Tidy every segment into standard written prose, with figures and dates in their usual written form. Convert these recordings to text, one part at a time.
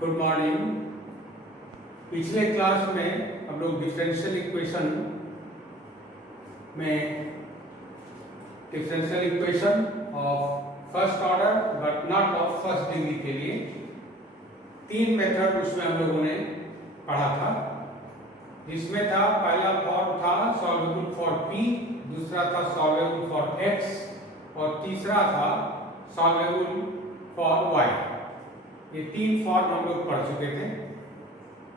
Good morning. पिछले class में हम लोग differential equation of first order but not of first degree के लिए तीन मेथड उसमें हम लोगों ने पढ़ा था, जिसमें था पहला फॉर्म था सॉल्वेबल फॉर p, दूसरा था सॉल्वेबल फॉर x और तीसरा था सॉल्वेबल फॉर y। ये तीन फॉर्म हम लोग पढ़ चुके थे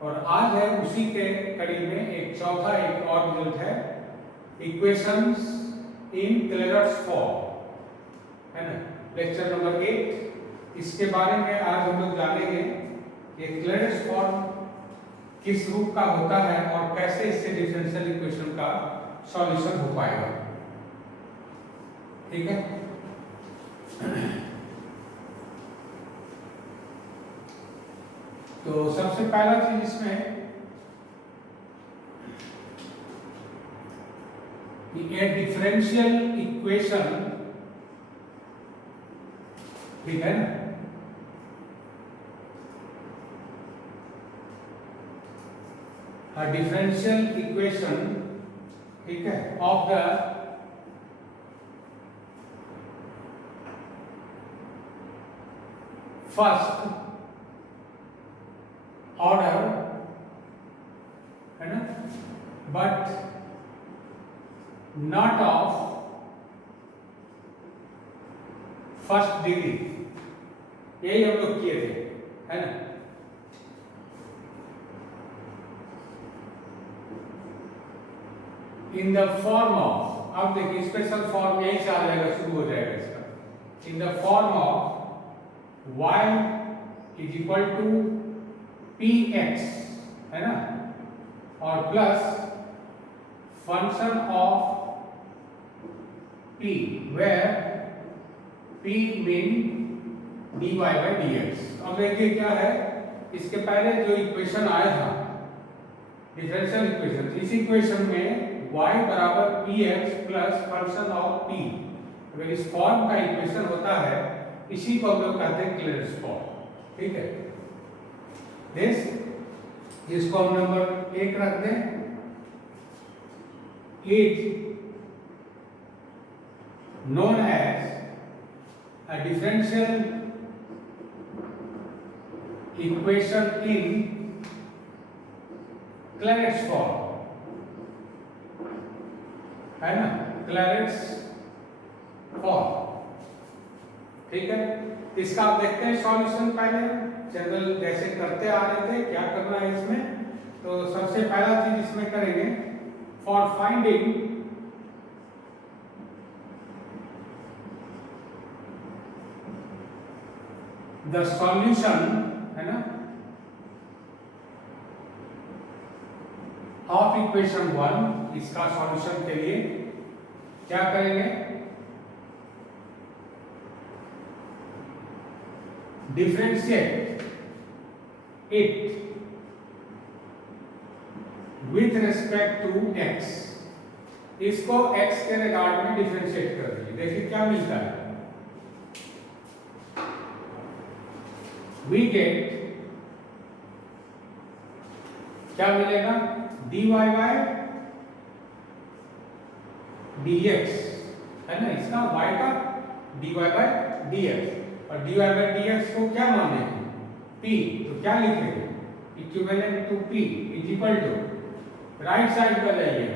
और आज है उसी के कड़ी में एक चौथा एक और रिजल्ट है, इक्वेशंस इन क्लेरर्स फॉर्म, है ना, लेक्चर नंबर 8। इसके बारे में आज हम लोग जानेंगे कि क्लेरर्स फॉर्म किस रूप का होता है और कैसे इससे डिफरेंशियल इक्वेशन का सॉल्यूशन हो पाएगा। ठीक है, तो सबसे पहला चीज इसमें ए डिफरेंशियल इक्वेशन, ठीक है ना, a differential equation, ठीक है, of the first order, है ना, but not of first degree। यही हम लोग किए थे, है ना। इन द फॉर्म ऑफ, अब देखिए स्पेशल फॉर्म यही से आ जाएगा, शुरू हो जाएगा इसका। In the form of y is equal to px, है ना, और plus function of p where p mean dy by dx। अब देखिए क्या है, इसके पहले जो इक्वेशन आया था डिफरेंशियल इक्वेशन, इस इक्वेशन में y बराबर px plus function of p, अगर इस फॉर्म का इक्वेशन होता है इसी को हम लोग कहते हैं क्लेरर्स फॉर्म। ठीक है, इसको हम नंबर 1 रख दें। It known as a differential equation in Clairaut's form, है ना, Clairaut's form। ठीक है, इसका आप देखते हैं सॉल्यूशन। पहले जनरल जैसे करते आ रहे थे, क्या करना है इसमें, तो सबसे पहला चीज इसमें करेंगे, फॉर फाइंडिंग द सॉल्यूशन, है ना, ऑफ इक्वेशन 1, इसका सॉल्यूशन के लिए क्या करेंगे, differentiate it with respect to x। इसको x के रिगार्ड में डिफरेंशिएट कर दीजिए। देखिए क्या मिलता है, वी गेट, क्या मिलेगा, dy बाय dx, है ना, इसका y का dy बाय dx, और dy बाय dx को क्या माने p, तो क्या लिखेंगे, equivalent to p is equal to, right side पर जाइए,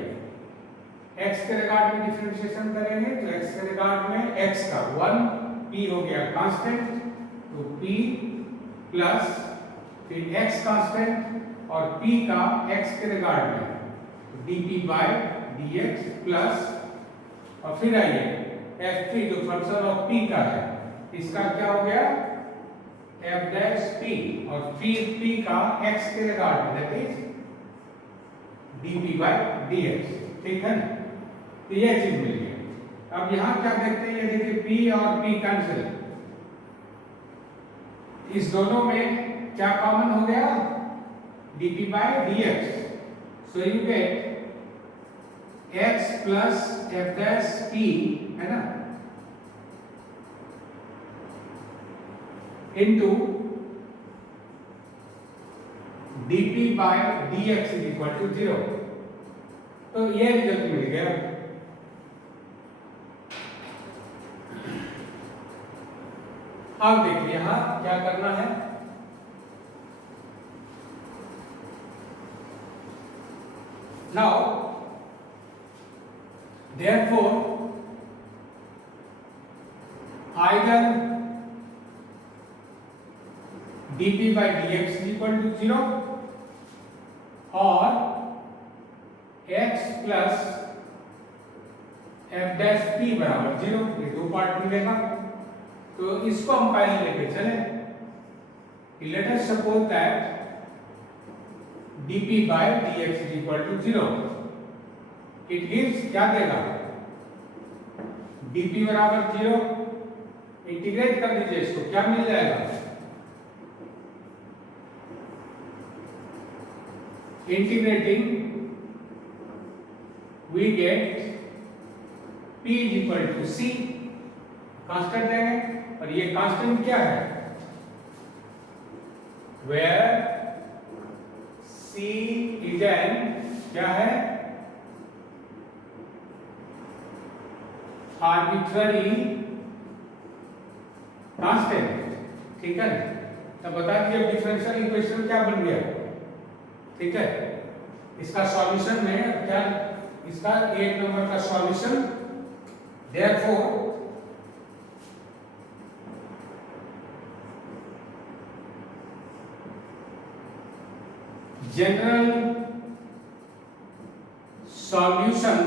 x के रिगार्ड में डिफरेंशिएशन करेंगे तो x के रिगार्ड में x का 1 p हो गया कांस्टेंट, तो p प्लस फिर x कांस्टेंट और p का x के रिगार्ड में dp बाय dx प्लस, और फिर आइए f3 जो फंक्शन ऑफ p का है, इसका क्या हो गया f डैश p, और फिर p का x के रिगार्ड में that is dp by dx। ठीक है ना, तो ये चीज मिल गया। अब यहां क्या देखते हैं, ये देखिए p और p कैंसिल, इस दोनों में क्या कॉमन हो गया, dp by dx, so you get x plus f dash p, है ना, into dp by dx is equal to 0। तो ये रिजल्ट मिल गया। अब देखिए यहां क्या करना है। Now therefore either dp by dx is equal to 0 और x plus f dash p बराबर 0, ये दो पार्ट मिलेगा। तो इसको हम पहले लेके चले। Let us suppose that dp by dx is equal to 0। It gives क्या देगा, dp बराबर 0। इंटीग्रेट कर दीजिए इसको, क्या मिल जाएगा, integrating we get p is equal to c, constant देंगे। और ये कांस्टेंट क्या है, where c is an क्या है, आर्बिट्ररी कांस्टेंट। ठीक है, तब बता दीजिए डिफरेंशियल इक्वेशन क्या बन गया। ठीक है, इसका सॉल्यूशन में क्या, इसका 1 नंबर का solution, therefore general solution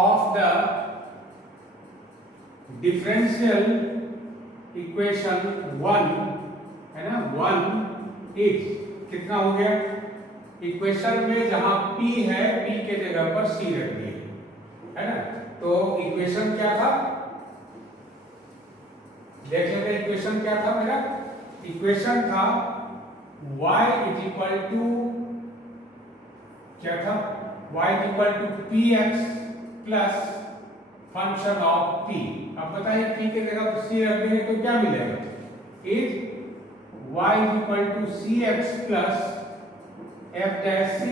of the differential equation 1 है ना, 1 इज कितना हो गया, इक्वेशन में जहां p है p के जगह पर c रख दिए है ना। तो इक्वेशन क्या था, देख लेते हैं इक्वेशन क्या था मेरा। इक्वेशन था y इज इक्वल टू क्या था, y is equal to px plus function of p। अब बताइए p के जगह पर c रख देंगे तो क्या मिलेगा, is y is equal to cx plus f dash c।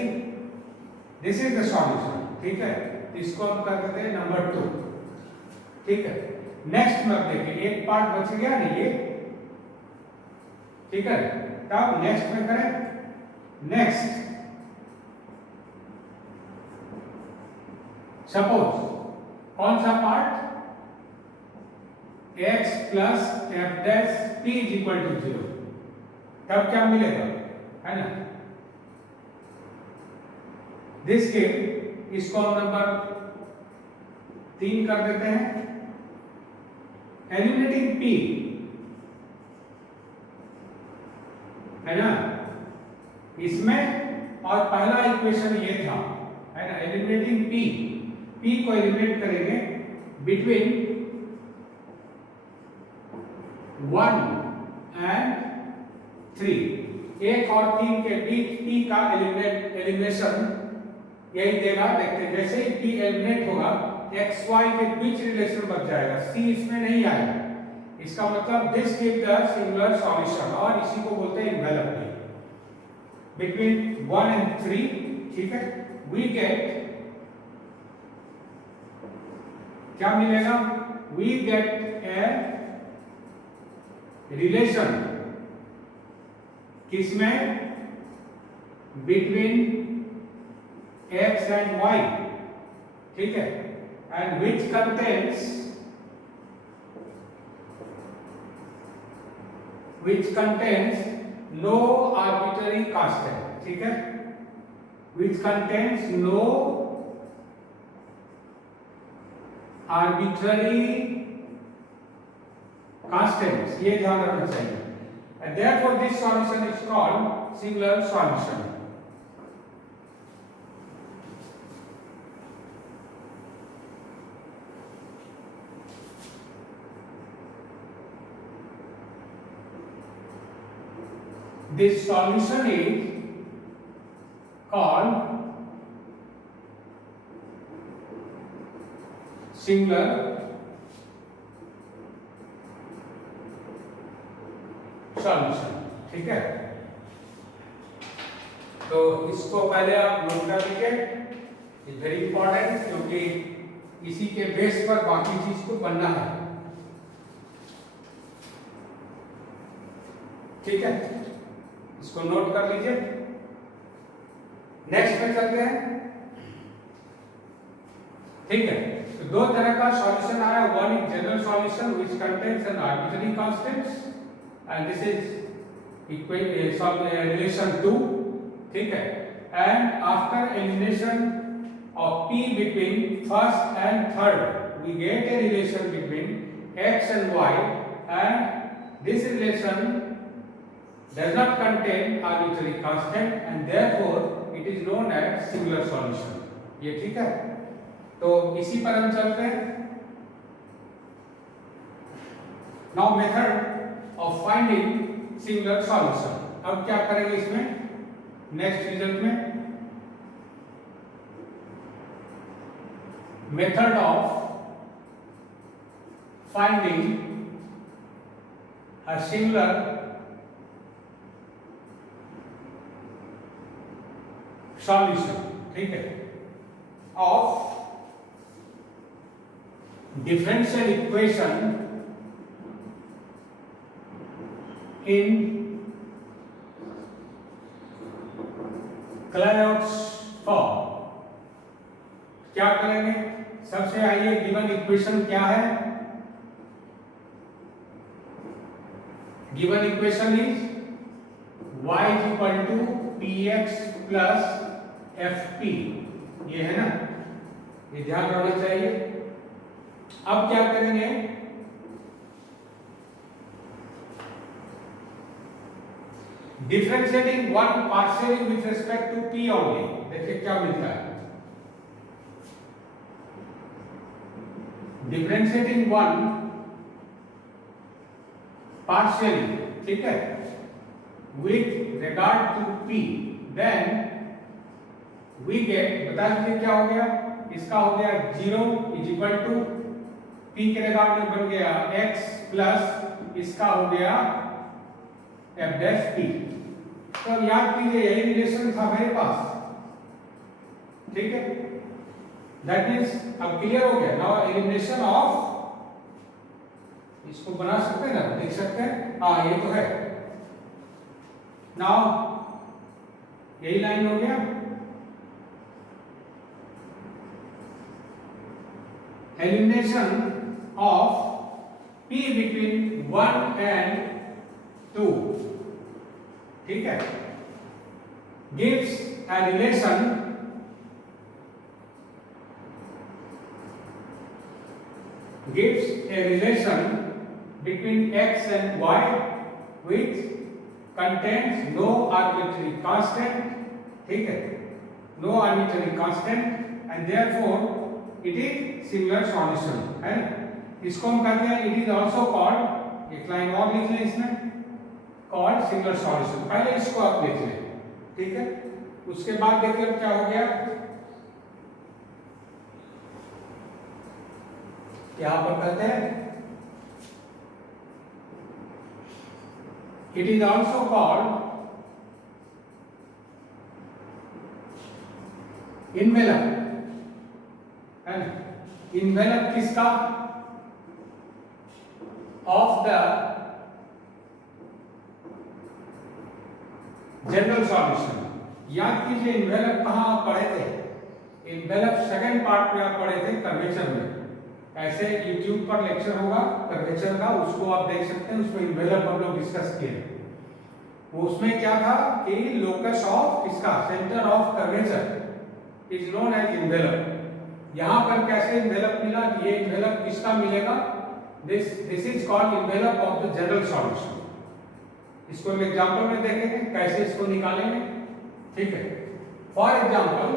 This is the solution. ठीक है, इसको हम कर देते हैं नंबर 2। ठीक है, नेक्स्ट में देखिए एक पार्ट बच गया ना ये। ठीक है, तब नेक्स्ट में करें। नेक्स्ट सपोज कौन सा part, x plus f dash p is equal to 0। तब क्या मिलेगा, है ना, दिस के इसको हम नंबर 3 कर देते हैं। एलिमिनेटिंग p है ना, इसमें और पहला इक्वेशन ये था है ना, एलिमिनेटिंग p को एलिमिनेट करेंगे बिटवीन 1 एंड 3, 1 और 3 के बीच p का एलिमिनेशन यही देगा। देखते हैं जैसे ही p एलिमिनेट होगा x y के बीच रिलेशन बच जाएगा, c इसमें नहीं आएगा। इसका मतलब this give the singular solution, और इसी को बोलते हैं इनवेलप बिटवीन 1 एंड 3। ठीक है, वी गेट क्या मिलेगा, वी गेट ए रिलेशन किसमें, बिटवीन x एंड y। ठीक है, and which contains no arbitrary constant. ठीक है, which contains no arbitrary constants, ये ध्यान रखना चाहिए। And therefore this solution is called singular solution। This solution is called singular solution। ठीक है, तो इसको पहले आप नोट कर लीजिए, इट्स वेरी इंपॉर्टेंट, क्योंकि इसी के बेस पर बाकी चीज को बनना है। ठीक है, इसको नोट कर लीजिए। नेक्स्ट पे चलते हैं। ठीक है, तो दो तरह का सॉल्यूशन आया, one is general solution which contains an arbitrary constants and this is relation 2। ठीक है, and after elimination of p between first and third we get a relation between x and y, and this relation does not contain arbitrary constant and therefore it is known as singular solution। ये ठीक है, तो इसी पर हम चलते हैं। Now method of finding singular solution. अब क्या करेंगे इसमें, नेक्स्ट रिजल्ट में, method of finding a singular solution. ठीक है, of differential equation in Clause's form। क्या करेंगे, सबसे आइए गिवन इक्वेशन क्या है, given equation is y is equal to px plus fp, ये है ना, ये ध्यान रखना चाहिए। अब क्या करेंगे, differentiating one partially with respect to p only. देखिए क्या मिलता है, डिफरेंशिएटिंग वन पार्शियली, ठीक है, with regard to p, then we get, बता दीजिए क्या हो गया, इसका हो गया 0 इज इक्वल टू p के रिगार्ड में बन गया x प्लस इसका हो गया f डैश p। तो याद कीजिए यही रिलेशन था मेरे पास। ठीक है, दैट मींस अब क्लियर हो गया। नाउ एलिमिनेशन ऑफ, इसको बना सकते हैं ना, देख सकते हैं, हाँ ये तो है। नाउ यही लाइन हो गया, elimination of p between 1 and 2, ठीक है, gives a relation between x and y which contains no arbitrary constant, ठीक है, no arbitrary constant and therefore it is singular solution, है ना। इसको हम कहते हैं, इट इज ऑल्सो कॉल्ड, एक लाइन और लिख लें इसमें, कॉल्ड सिंगुलर सॉल्यूशन। पहले इसको आप लिख लें, ठीक है, उसके बाद देखिए अब क्या हो गया, यहां पर कहते हैं it is also called envelope, है ना। इन्वेलप किसका, of the जनरल सॉल्यूशन। याद कीजिए इन्वेलप कहां आप पढ़े थे, इन्वेलप सेकंड पार्ट में आप पढ़े थे कर्वेचर में। ऐसे YouTube पर लेक्चर होगा कर्वेचर का, उसको आप देख सकते हैं, उसमें इन्वेलप हम लोग डिस्कस किए। उसमें क्या था कि लोकस ऑफ किसका, centre of curvature is known as envelope. यहां पर कैसे इन्वेलप मिला, ये इन्वेलप किसका मिलेगा, this is called envelope of the general solution। इसको हम एग्जांपल में देखेंगे कैसे इसको निकालेंगे। ठीक है, फॉर एग्जांपल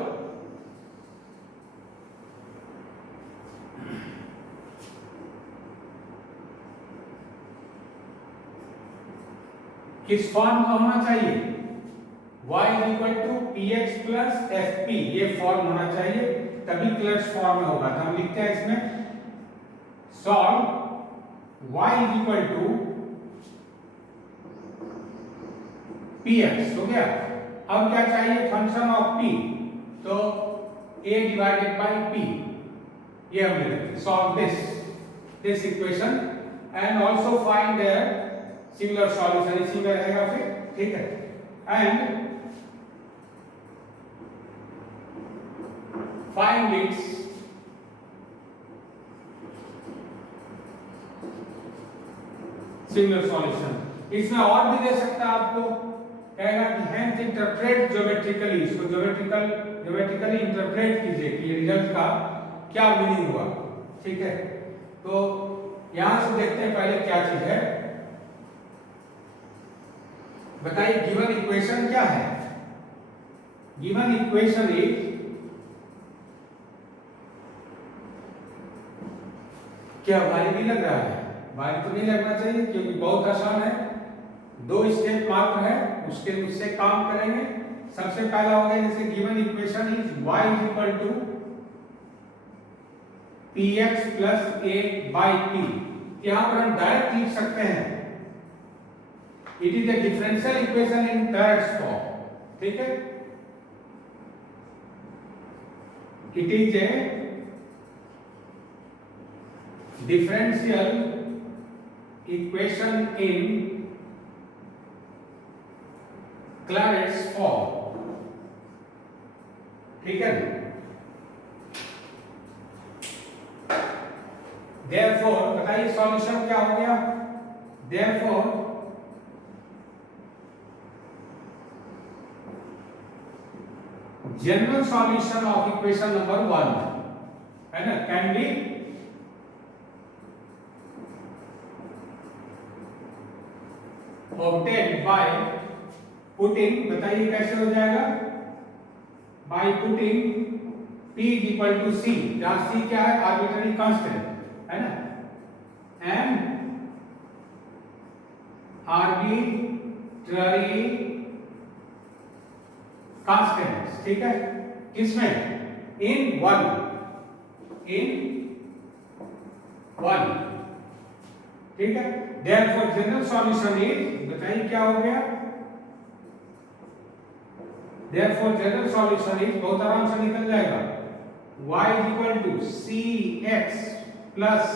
किस फॉर्म का होना चाहिए, y is equal to px plus fp, ये फॉर्म होना चाहिए, तभी क्लच फॉर्म में होगा। तो हम लिखते हैं इसमें solve y is equal to px हो गया। अब क्या चाहिए, फंक्शन ऑफ p, तो a डिवाइडेड बाय p, ये हमने solve this equation and also find the similar solution, इसी में रहेगा फिर, ठीक है। And find its similar solution. इसमें और भी दे सकता है आपको, कहेगा कि हेंस इंटरप्रेट ज्योमेट्रिकली, इसको ज्योमेट्रिकली इंटरप्रेट कीजिए कि ये रिजल्ट का क्या मीनिंग हुआ, ठीक है। तो यहां से देखते हैं पहले क्या चीज है, बताइए गिवन इक्वेशन क्या है। गिवन इक्वेशन इज, क्या भारी भी लग रहा है? भारी तो नहीं लगना चाहिए क्योंकि बहुत आसान है, 2 स्टेप मात्र है, उससे काम करेंगे। सबसे पहला हो गया, जैसे given equation is y is equal to px plus a by p, यहां पर हम डायरेक्ट लिख सकते हैं it is a differential equation in thirds form, ठीक है। It is a differential equation in Clairaut's form, ठीक है। Therefore, बताइए सॉल्यूशन क्या हो गया। Therefore, general solution of equation number 1 है ना, can be obtained by putting, बताइए कैसे हो जाएगा, by putting p is equal to c, जहां c क्या है, आर्बिट्ररी कांस्टेंट है ना, and arbitrary constants, ठीक है, किसमें, in 1, ठीक है। therefore जनरल सॉल्यूशन इज, बताइए क्या हो गया, therefore जनरल सॉल्यूशन इज, बहुत आराम से निकल जाएगा, y is equal to cx plus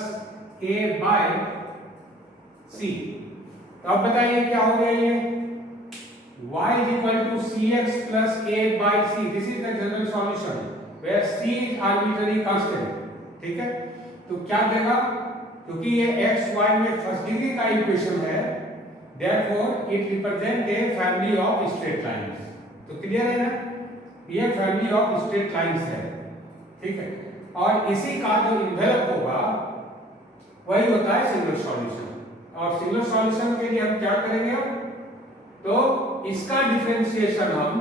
a by c। तो अब बताइए क्या हो गया ये, y is equal to cx plus a by c, this is the general solution where c is arbitrary constant, ठीक है। तो क्या देगा, क्योंकि ये x y में फर्स्ट डिग्री का इक्वेशन है, therefore it represent a family of straight lines, तो क्लियर है ना, ये फैमिली ऑफ स्ट्रेट लाइंस है, ठीक है। और इसी का जो इन्वेलप होगा वही होता है सिंगल सॉल्यूशन, और सिंगल सॉल्यूशन के लिए हम क्या करेंगे, तो इसका डिफरेंशिएशन हम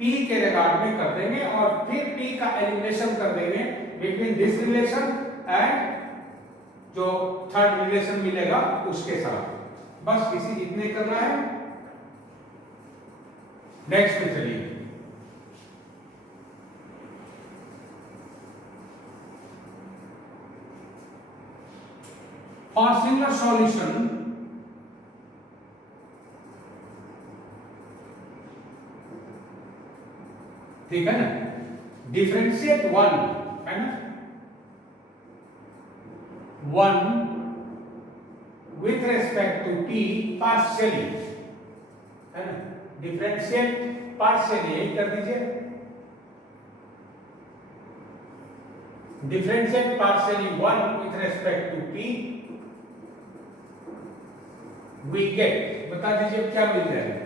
p के रिगार्ड में कर देंगे और फिर p का एलिमिनेशन कर देंगे बिटवीन दिस रिलेशन एंड जो थर्ड रिलेशन मिलेगा उसके साथ, बस इतने करना है। नेक्स्ट में चलिए, for similar solution ठीक है ना, डिफरेंशिएट 1 है ना, 1 with respect to p partially है ना, डिफरेंशिएट पार्शियली, यही कर दीजिए, differentiate partially 1 with respect to p, we get, बता दीजिए क्या मिल जाएगा,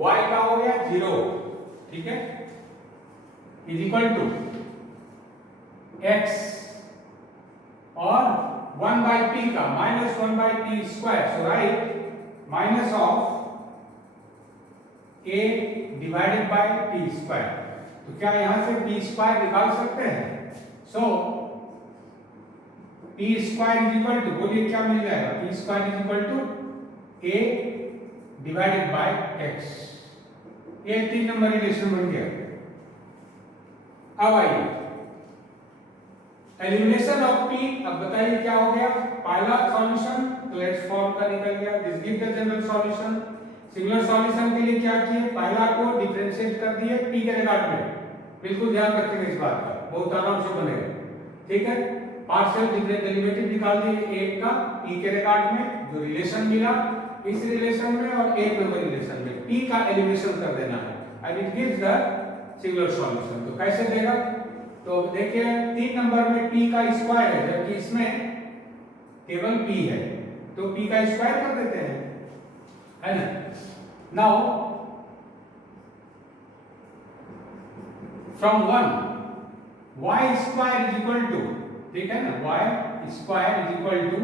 y का हो गया 0, ठीक है, इज इक्वल टू x और 1 बाई p का minus 1 by p square, so right minus of a divided by p square. तो क्या यहां से p स्क्वायर निकाल सकते हैं, so p square is equal to, बोलिए क्या मिल जाएगा, p square is equal to a divided by x, ये 3 नंबर रिलेशन बन गया। अब आइए एलिमिनेशन ऑफ p, अब बताइए क्या हो गया, पहला सॉल्यूशन क्लैरेट्स फॉर्म का निकल गया, this give the general solution. Singular solution के लिए क्या किए, पहला को डिफरेंशिएट कर दिए p के रिगार्ड में, बिल्कुल ध्यान रखिएगा इस बात का, बहुत आराम से बनेगा, ठीक है। पार्शियल डेरिवेटिव निकाल दिए एक का p के रिगार्ड में, जो रिलेशन मिला इस रिलेशन में और एक नंबर रिलेशन में, p का एलिमिनेशन कर देना है and it gives the singular solution. तो कैसे देगा, तो देखिए 3 नंबर में p का स्क्वायर है, जबकि इसमें केवल p है, तो p का स्क्वायर कर देते हैं, है ना। Now from 1 y square is equal to, ठीक है ना, y square is equal to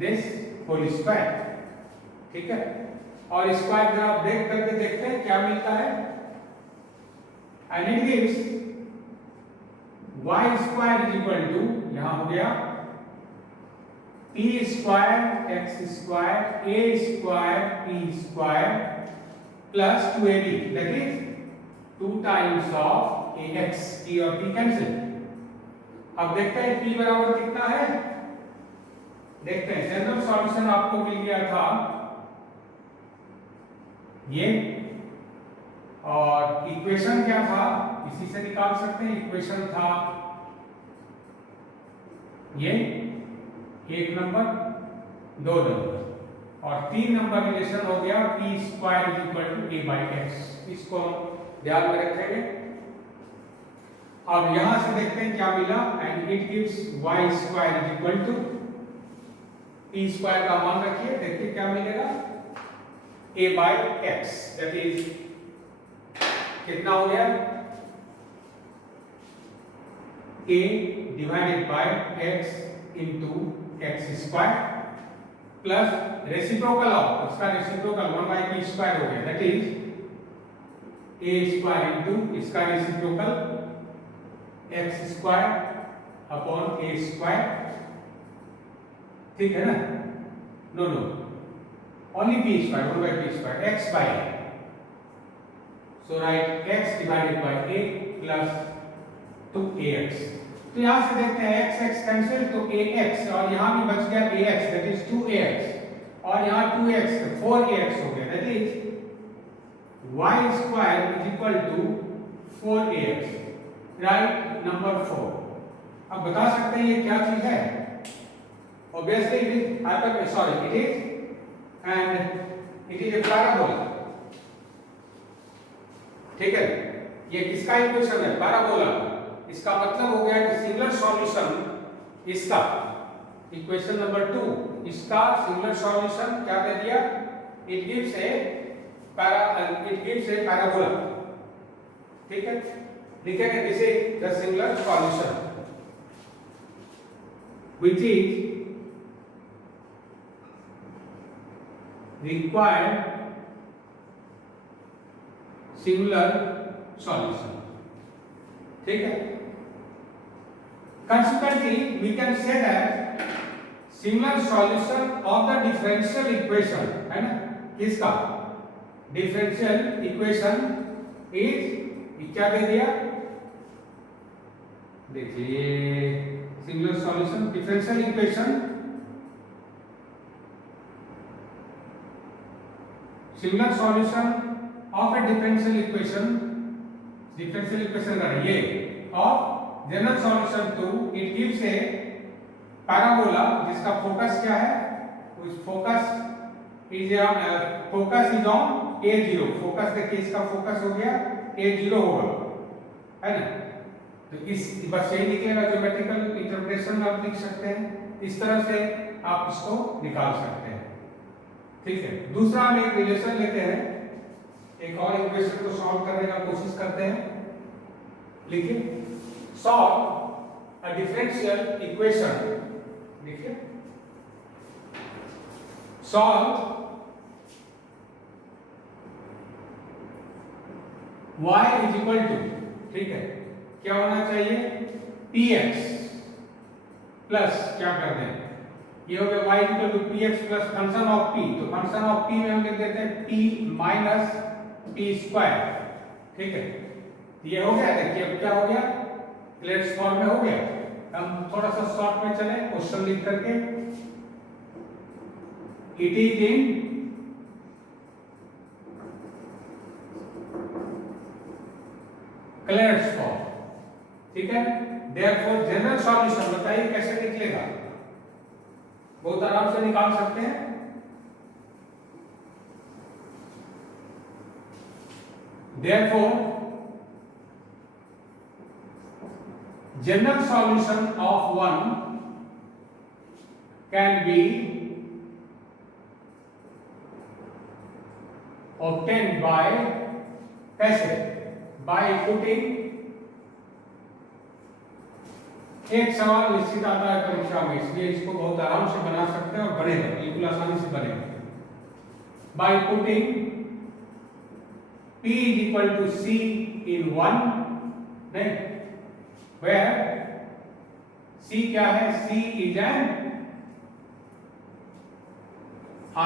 this whole square, ठीक है। और स्क्वायर जरा ब्रेक करके देखते हैं क्या मिलता है, and it gives y square is equal to, यहां हो गया p square x square a square p square plus 2ab, that is 2 times of ax, p और p कैंसिल। अब देखते हैं p बराबर कितना है, देखते हैं। जनरल सॉल्यूशन आपको मिल गया था ये, और इक्वेशन क्या था, इसी से निकाल सकते हैं, इक्वेशन था ये 1 नंबर 2 नंबर, और 3 नंबर रिलेशन हो गया p square is equal to a by x, इसको ध्यान में रखेंगे। अब यहां से देखते हैं क्या मिला, and it gives y square is equal to p square का मान रखिए, देखिए क्या मिलेगा, a by x, that is कितना हो गया, a divided by x into x square plus reciprocal of इसका रेसिप्रोकल 1 बाई p स्क्वायर हो गया, that is a square into इसका reciprocal x square upon a square, ठीक है ना, no only p square 1 by p square x by a, so right x divided by a plus 2ax। तो यहां से देखते हैं x x कैंसिल, तो ax, और यहां भी बच गया ax, दैट इज 2ax, और यहां 2x तो 4ax हो गया, that is y square is equal to 4ax, right, number 4। अब बता सकते हैं ये क्या चीज है, obviously it is hyper, sorry it is and it is a parabola, ठीक है। ये किसका इक्वेशन है, पैराबोला, इसका मतलब हो गया कि सिंगुलर सॉल्यूशन इसका, इक्वेशन नंबर 2 इसका सिंगुलर सॉल्यूशन क्या दे दिया, इट गिव्स ए पैराबोला, ठीक है। लिखेंगे this is the singular solution which is required singular solution, ठीक है। Consequently, we can say that similar solution of the differential equation, है ना, किसका differential equation is क्या दे दिया, देखिए similar solution differential equation, similar solution of a differential equation का ये of general solution two, it gives a parabola जिसका focus क्या है, उस focus is on a0, focus देखिए इसका फोकस हो गया a0 होगा, है ना। तो इस बस यही निकलेगा, ज्योमेट्रिकल इंटरप्रिटेशन में आप लिख सकते हैं, इस तरह से आप इसको निकाल सकते हैं, ठीक है। दूसरा हम एक रिलेशन लेते हैं, एक और इक्वेशन को सॉल्व करने का कोशिश करते हैं, लिखिए solve a differential equation, देखिए solve y is equal to, ठीक है, क्या होना चाहिए, px प्लस क्या कर दें, ये हो गया y is equal to px plus function of p, तो फंक्शन ऑफ p में हम लिख देते हैं p माइनस p स्क्वायर, ठीक है। ये हो गया, देखिए अब क्या हो गया, प्लेट्स फॉर्म में हो गया। हम थोड़ा सा शॉर्ट में चले, क्वेश्चन लिख करके, इट इज इन क्लेयर्स फॉर्म, ठीक है। देयरफॉर जनरल सॉल्यूशन बताइए कैसे निकलेगा, बहुत आराम से निकाल सकते हैं। Therefore general solution of one can be obtained by कैसे, by putting, एक सवाल निश्चित आता है परीक्षा में, इसलिए इसको बहुत आराम से बना सकते हैं और बनेगा, बिल्कुल आसानी से बनेगा। by putting p is equal to c in one, नहीं, where c क्या है, c is an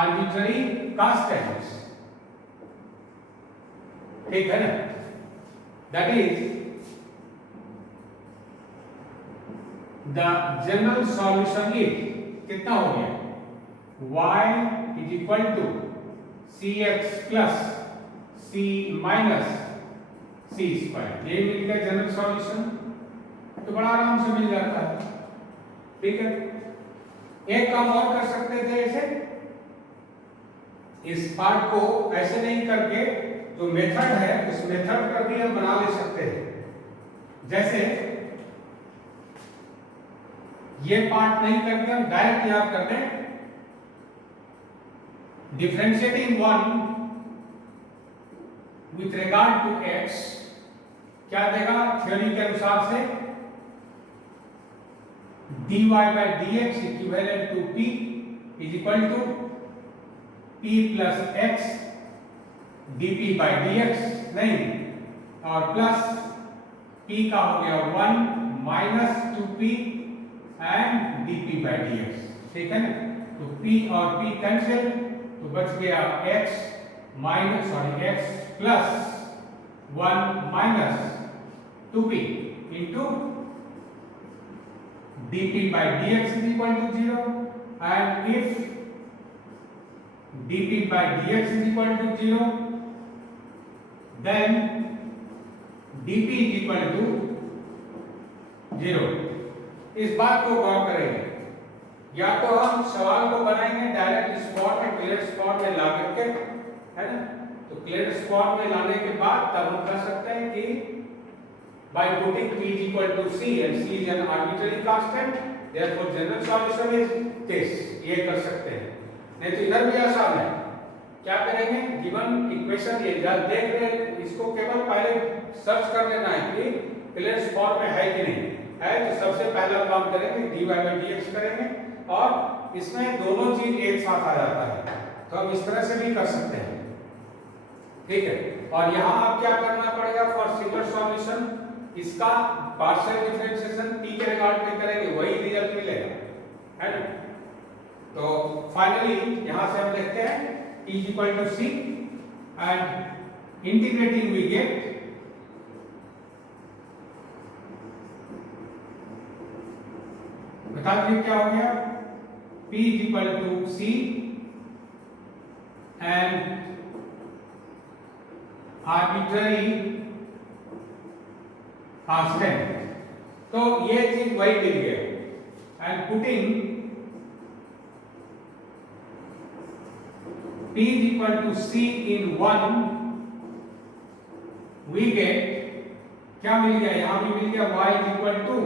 arbitrary constant, ठीक है ना। That is the general solution is कितना हो गया, y is equal to c x plus c minus c square, ये मिल गया जनरल सॉल्यूशन, तो बड़ा आराम से मिल जाता है, ठीक है। एक काम और कर सकते थे, ऐसे इस पार्ट को ऐसे नहीं करके जो मेथड है उस मेथड पर भी हम बना ले सकते हैं। जैसे ये पार्ट नहीं करके हम डायरेक्ट यहां कर दें, differentiating one with regard to x, क्या देगा थ्योरी के अनुसार से, dy by dx equivalent to p is equal to p plus x dp by dx, नहीं, और प्लस p का हो गया 1 minus 2p and dp by dx, ठीक है ना। तो p और p कैंसिल, तो बच गया x minus x plus 1 minus 2p into dp by dx is equal to 0, and if dp by dx is equal to 0, then dp is equal to 0। इस बात को गौर करेंगे, या तो हम सवाल को बनाएंगे डायरेक्ट स्पॉट में, क्लियर स्पॉट में ला करके, है ना। तो क्लियर स्पॉट में लाने के बाद तब हम कह सकते हैं कि by putting p is equal to c and c is an arbitrary constant, therefore general solution is this, ये कर सकते हैं। नहीं तो इधर भी आसान है, क्या करेंगे, गिवन इक्वेशन ये देख रहे हैं, इसको केवल पहले सर्च कर लेना है कि क्लियर स्पॉट में है कि नहीं है, तो सबसे पहला काम करेंगे dy by dx करेंगे, और इसमें दोनों चीज एक साथ आ जाता है, तो हम इस तरह से भी कर सकते हैं, ठीक है। और यहाँ आप क्या करना पड़ेगा फॉर सिंगल सॉल्यूशन, इसका पार्शियल डिफरेंशिएशन t के रिगार्ड में करेंगे, वही रिजल्ट मिलेगा, है ना। तो फाइनली यहां से हम देखते हैं t is equal to c and integrating we get बता दीजिए क्या हो गया, p is equal to c and arbitrary constant, तो ये चीज वही मिल गया, and putting p is equal to c in 1 we get क्या मिल गया, यहां भी मिल गया y is equal to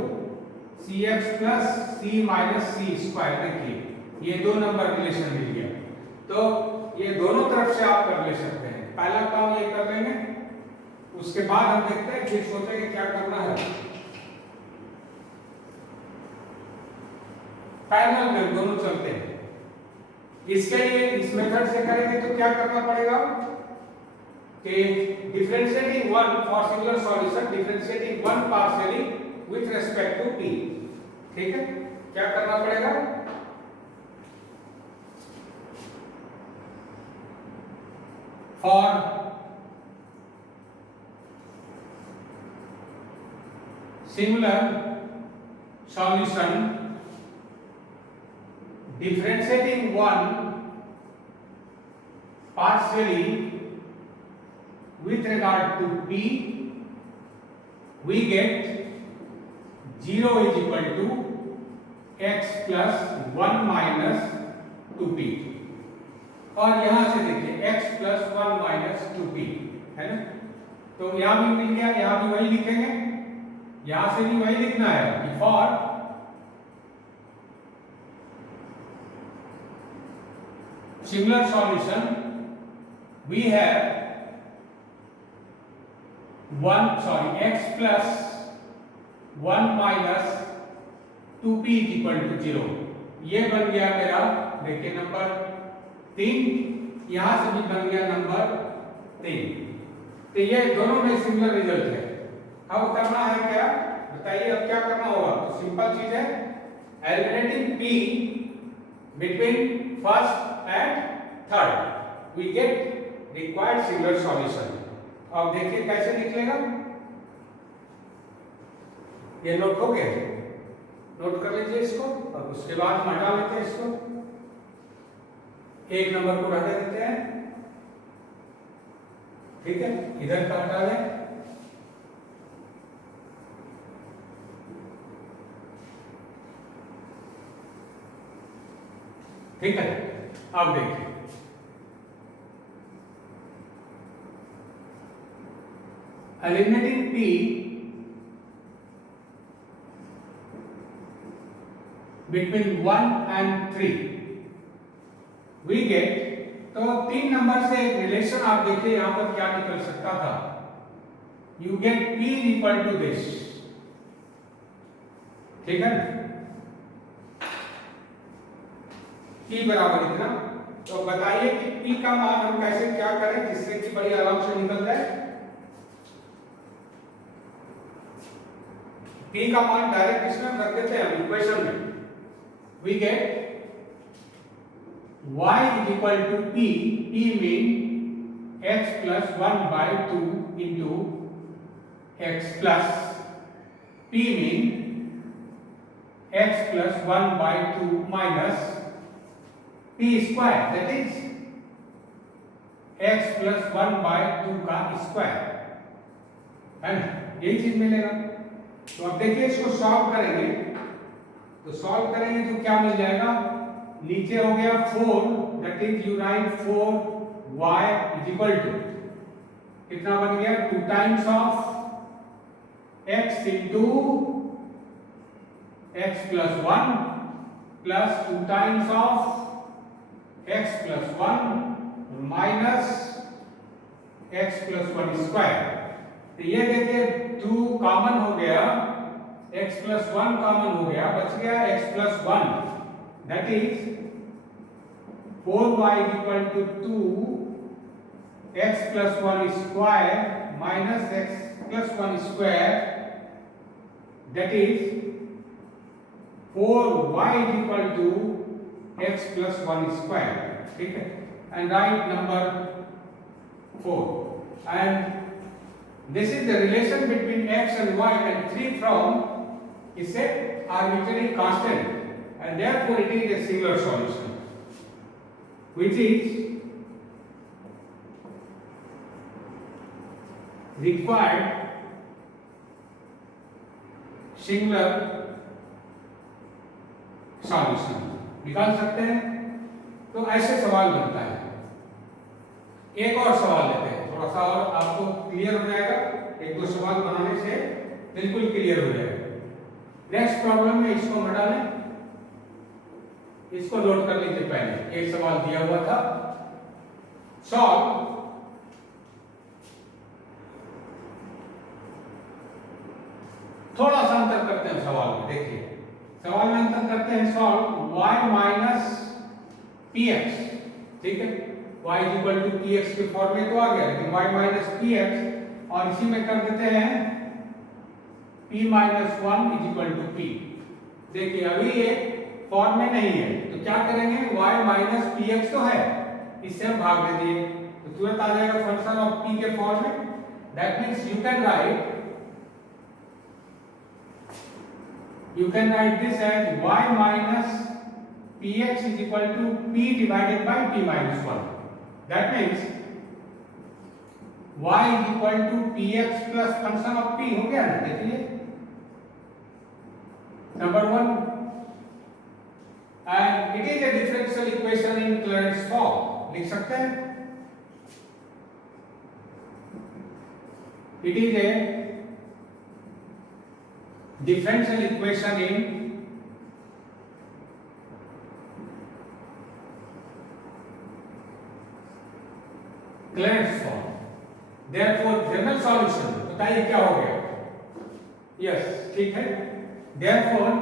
cx plus c minus c square, देखिए ये दो नंबर रिलेशन मिल गया, तो ये दोनों तरफ से आप कर ले सकते हैं। पहला काम ये कर लेंगे, उसके बाद हम देखते हैं, फिर सोचेंगे क्या करना है। पैरेलल में दोनों चलते हैं, इसके लिए इस मेथड से करेंगे तो क्या करना पड़ेगा कि differentiating one for singular solution, differentiating one partially with respect to p, ठीक है। क्या करना पड़ेगा, फॉर सिंगुलर सॉल्यूशन differentiating one partially with regard to p we get 0 is equal to x plus 1 minus 2p। और यहां से देखिए x plus 1 minus 2p है ना, तो यहां भी मिल गया, यहां भी वही लिखेंगे, यहां से भी वही लिखना है कि for similar solution we have x plus 1 minus 2p is equal to 0। ये बन गया मेरा, देखिए नंबर 3, यहां से भी बन गया नंबर 3। तो ये दोनों में सिमिलर रिजल्ट है। अब करना है क्या, बताइए अब क्या करना होगा। तो सिंपल चीज है, eliminating p between first and third we get required similar solution। अब देखिए कैसे निकलेगा, ये नोट हो गया, नोट कर लीजिए इसको। और उसके बाद हम हटा लेते हैं इसको, एक नंबर को हटा देते हैं, ठीक है, इधर का हटा लें। ठीक है, अब देखिए eliminating p between 1 and 3 we get, तो 3 नंबर से एक रिलेशन आप देखिए यहां पर क्या निकल सकता था। You get p equal to this, ठीक है, p बराबर इतना। तो बताइए कि p का मान हम कैसे क्या करें जिससे कि बड़ी आराम से निकल जाए। p का मान डायरेक्ट इसमें रख देते हैं इक्वेशन में। We get y is equal to p, p mean x plus 1 by 2 into x plus p mean x plus 1 by 2 minus p square, that is x plus 1 by 2 का square है ना, यही चीज मिलेगा। तो अब देखिए इसको सॉल्व करेंगे, तो सॉल्व करेंगे तो क्या मिल जाएगा, नीचे हो गया 4, that is you write 4y is equal to कितना बन गया, 2 times of x into x plus 1 plus 2 times of x plus 1 minus x plus 1 square. तो ये देखिए 2 कॉमन हो गया, x प्लस 1 कॉमन हो गया, बच गया x plus 1, that is 4y equal to 2 x plus 1 square minus x plus 1 square, that is 4y equal to x plus 1 square, ठीक है। And right number 4, and this is the relation between x and y, and 3 from is a arbitrary constant, and therefore it is a singular solution, which is required singular solution। निकाल सकते हैं। तो ऐसे सवाल बनता है। एक और सवाल लेते हैं, थोड़ा सा और आपको क्लियर हो जाएगा, एक दो सवाल बनाने से बिल्कुल क्लियर हो जाएगा। नेक्स्ट प्रॉब्लम में इसको हटा लें, इसको नोट कर लीजिए। पहले एक सवाल दिया हुआ था, सॉल्व थोड़ा सा अंतर करते हैं सवाल में। देखिए सवाल में अंतर करते हैं, सॉल्व y माइनस px, ठीक है, y is equal to px के फॉर्म में तो आ गया, लेकिन y माइनस px, और इसी में कर देते हैं p minus 1 is equal to p। देखिए अभी ये फॉर्म में नहीं है, तो क्या करेंगे, y माइनस px तो है, इससे हम भाग दे दिए तो तुरंत आ जाएगा फंक्शन ऑफ p के फॉर्म में। That means you can write this as y minus px is equal to p divided by p minus 1. That means y is equal to P X plus function of p हो गया ना, देखिए number 1, and it is a differential equation in Clarence form, लिख सकते हैं it is a differential equation in Clarence form. Therefore general solution बताइए क्या हो गया? यस ठीक है, therefore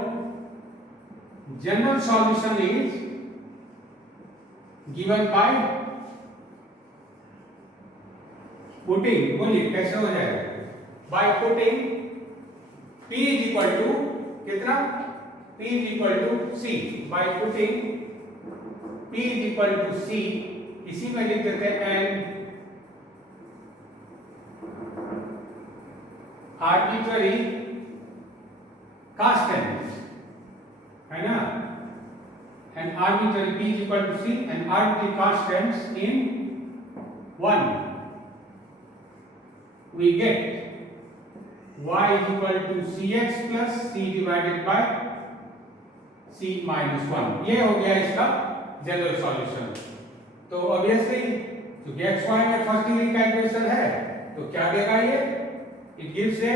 general solution is given by putting, बोलिए कैसे हो जाएगा? By putting P is equal to कितना? P is equal to C. By putting P is equal to C, इसी में लिख देते हैं n arbitrary constants, है ना? And arbitrary P is equal to C and arbitrary constants in 1. We get y is equal to cx plus c divided by c minus 1. ये हो गया इसका जनरल सॉल्यूशन। तो ऑब्वियसली क्योंकि x y में first degree का equation है तो क्या देगा ये? It gives a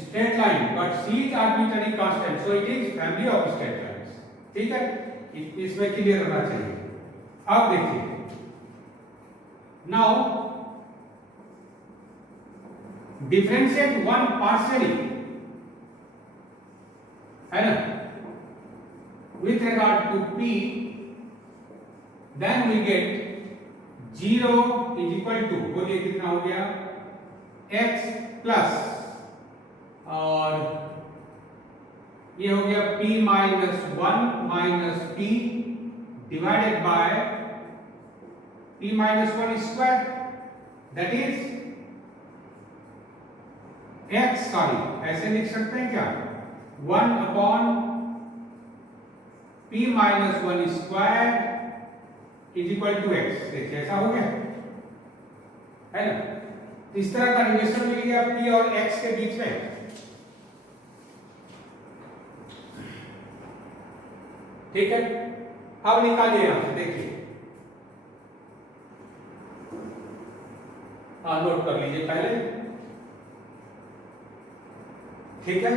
straight line but c is arbitrary constant, so it is family of straight lines. ठीक है, इसमें क्लियर होना चाहिए। अब देखिए नाउ डिफरेंशिएट वन पार्शियली, है ना, with regard to p, then we get 0 is equal to, बोलिए कितना हो गया? x प्लस और ये हो गया p minus 1 minus p divided by p minus 1 square, that is x, sorry ऐसे लिख सकते हैं क्या? 1 upon p minus 1 square is equal to x। देखिए ऐसा हो गया, है ना? इस तरह का रिलेशन मिल गया p और x के बीच में। ठीक है, अब निकालिए यहां से, देखिए नोट कर लीजिए पहले। ठीक है,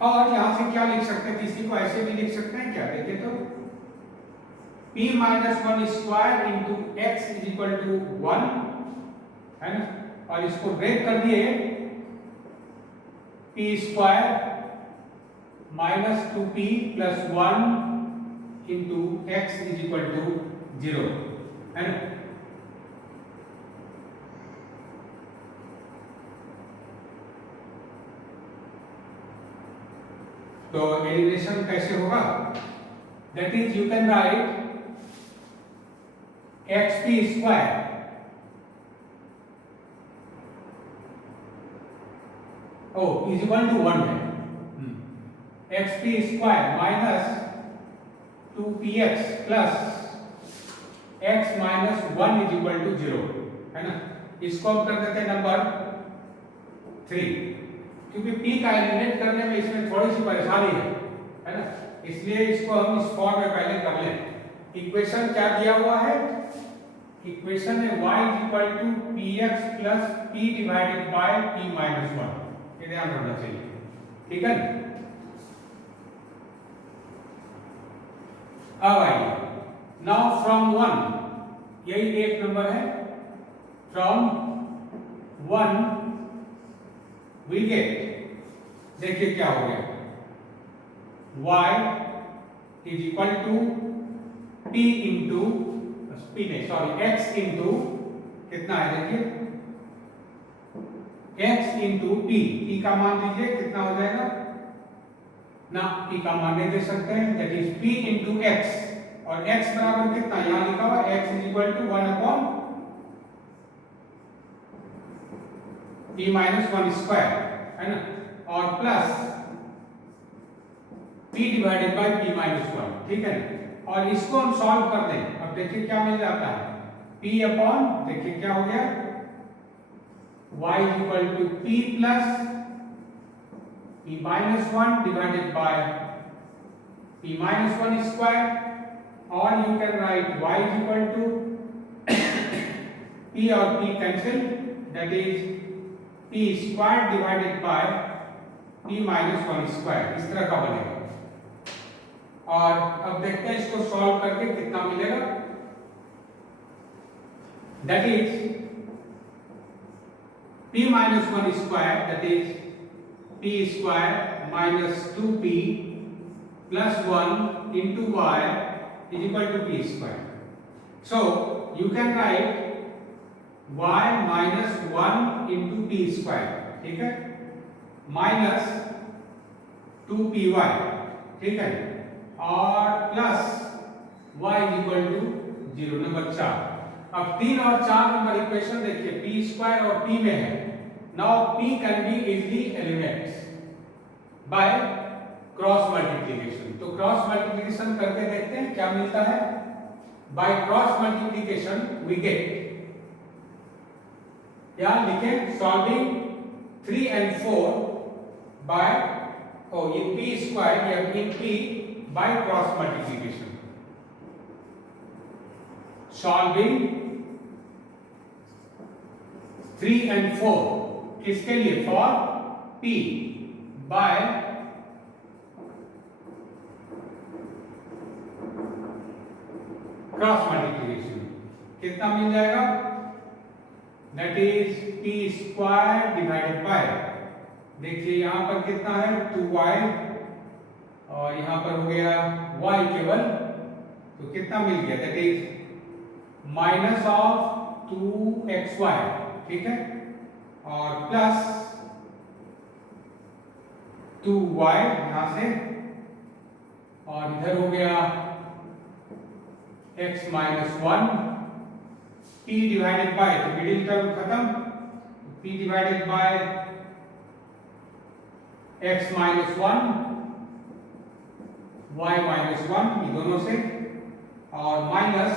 और यहां से क्या लिख सकते हैं? किसी को ऐसे भी लिख सकते हैं क्या? देखिए तो p minus 1 square into x is equal to 1, है ना, और इसको ब्रेक कर दिए p square minus 2p plus 1 into x is equal to 0, है ना? तो एलिमिनेशन कैसे होगा? That is you can write xp square is equal to 1 है, xp square minus 2px plus x minus 1 is equal to 0, है ना? इसको हम कर देते हैं नंबर 3, क्योंकि p का एलिमिनेट करने में इसमें थोड़ी सी परेशानी है ना, इसलिए इसको हम इस फॉर्म में पहले कर लें। इक्वेशन क्या दिया हुआ है? इक्वेशन है y is equal to px plus p divided by p minus 1, ये ध्यान रखना चाहिए। ठीक है, अब आइए नाउ फ्रॉम 1, यही एक नंबर है, फ्रॉम 1 वी गेट, देखिए क्या हो गया? y is equal to p into p नहीं सॉरी x इंटू कितना है? देखिए x इंटू p का मान दीजिए कितना हो जाएगा ना, p का मान नहीं दे सकते हैं, that is p into x, और x बराबर कितना यहां लिखा हुआ x is equal to 1 upon p minus 1 square, है ना, और plus p divided by p minus 1, ठीक है ना। और इसको हम सॉल्व कर दें, अब देखिए क्या मिल जाता है, p अपॉन, देखिए क्या हो गया, y equal to p plus p minus 1 divided by p minus 1 square, और you can write y equal to p और p cancel, that is p square divided by p minus 1 square, इस तरह का बनेगा। और अब देखते हैं इसको सॉल्व करके कितना मिलेगा, that is p minus 1 square, that is p square minus 2p plus 1 into y is equal to p square. So you can write y minus 1 into p square, ठीक है, माइनस 2py, ठीक है, और plus y equal to 0, number 4। अब 3 और 4 number equation देखिए, p square और p में है। Now p can be easily eliminates by cross multiplication. तो क्रॉस मल्टीप्लिकेशन करके देखते हैं क्या मिलता है। By cross multiplication we get, या लिखें solving 3 and 4 by in p square या in p by cross multiplication. Solving 3 and 4 किसके लिए, for p by cross multiplication, कितना मिल जाएगा, that is p square divided by, देखिए यहां पर कितना है 2y, और यहां पर हो गया y केवल, तो कितना मिल गया, that is minus of 2xy, ठीक है, और प्लस 2y यहां से, और इधर हो गया x minus 1, p divided by, तो मिडिल टर्म खत्म, p divided by x minus 1 y minus 1, ये दोनों से, और minus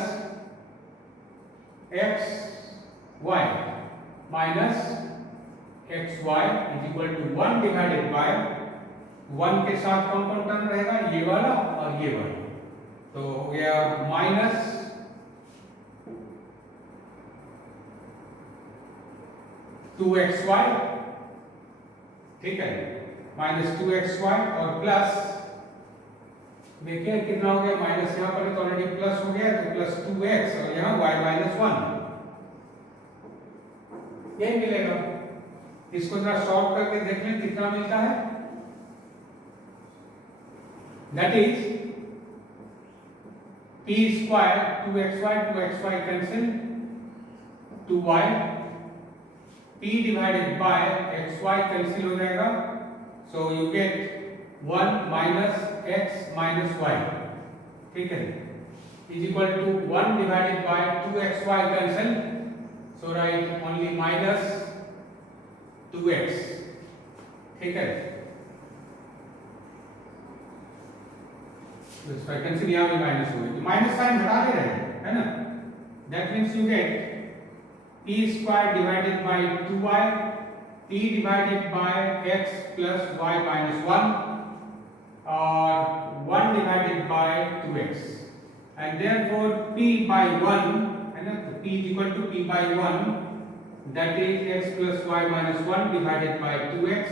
x y minus x y is equal to 1 divided by 1 के साथ कौन कौन टर्म रहेगा, ये वाला और ये वाला, तो हो गया माइनस 2xy, ठीक है, माइनस 2xy, और प्लस, देखिए कितना हो गया, माइनस यहाँ पर तो ऑलरेडी प्लस हो गया, तो प्लस 2x, और यहाँ y माइनस 1, यही मिलेगा। इसको जरा सॉल्व करके देख लें कितना मिलता है, that is p square 2xy cancel, 2y, p divided by xy cancel हो जाएगा, so you get 1 minus x minus y, ठीक है, is equal to 1 divided by 2xy cancel, so right only minus 2x, ठीक है, तो इसका cancel यहाँ भी माइनस हो गई, तो माइनस साइन हटा दे रहे हैं, है ना, that means you get p square divided by 2y, p divided by x plus y minus 1, और 1 divided by 2x, and therefore p by 1, है ना, तो p is equal to p by 1, that is x plus y minus 1 divided by 2x,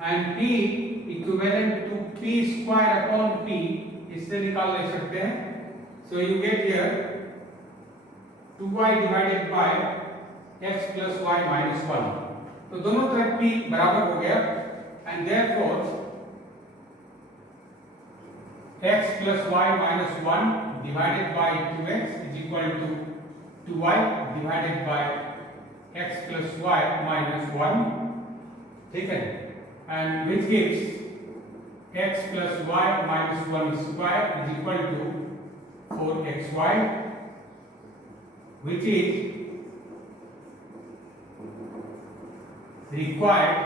and p equivalent to p square upon p, इससे निकाल ले सकते हैं, so you get here 2y divided by x plus y minus 1, तो दोनों तरफ p बराबर हो गया, and therefore x plus y minus 1 divided by 2x is equal to 2y divided by x plus y minus 1, ठीक है, and which gives x plus y minus 1 square is equal to 4xy, which is required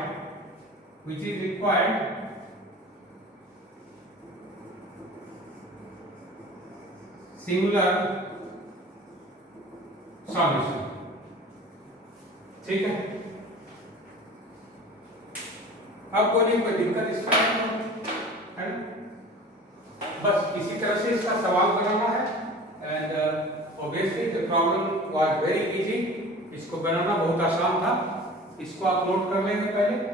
singular solution. ठीक है, अब बोलिए कोई दिक्कत इसमें है ना? बस इसी तरह से इसका सवाल बनाना है and obviously the problem was very easy. इसको बनाना बहुत आसान था। इसको आप नोट कर लेंगे पहले।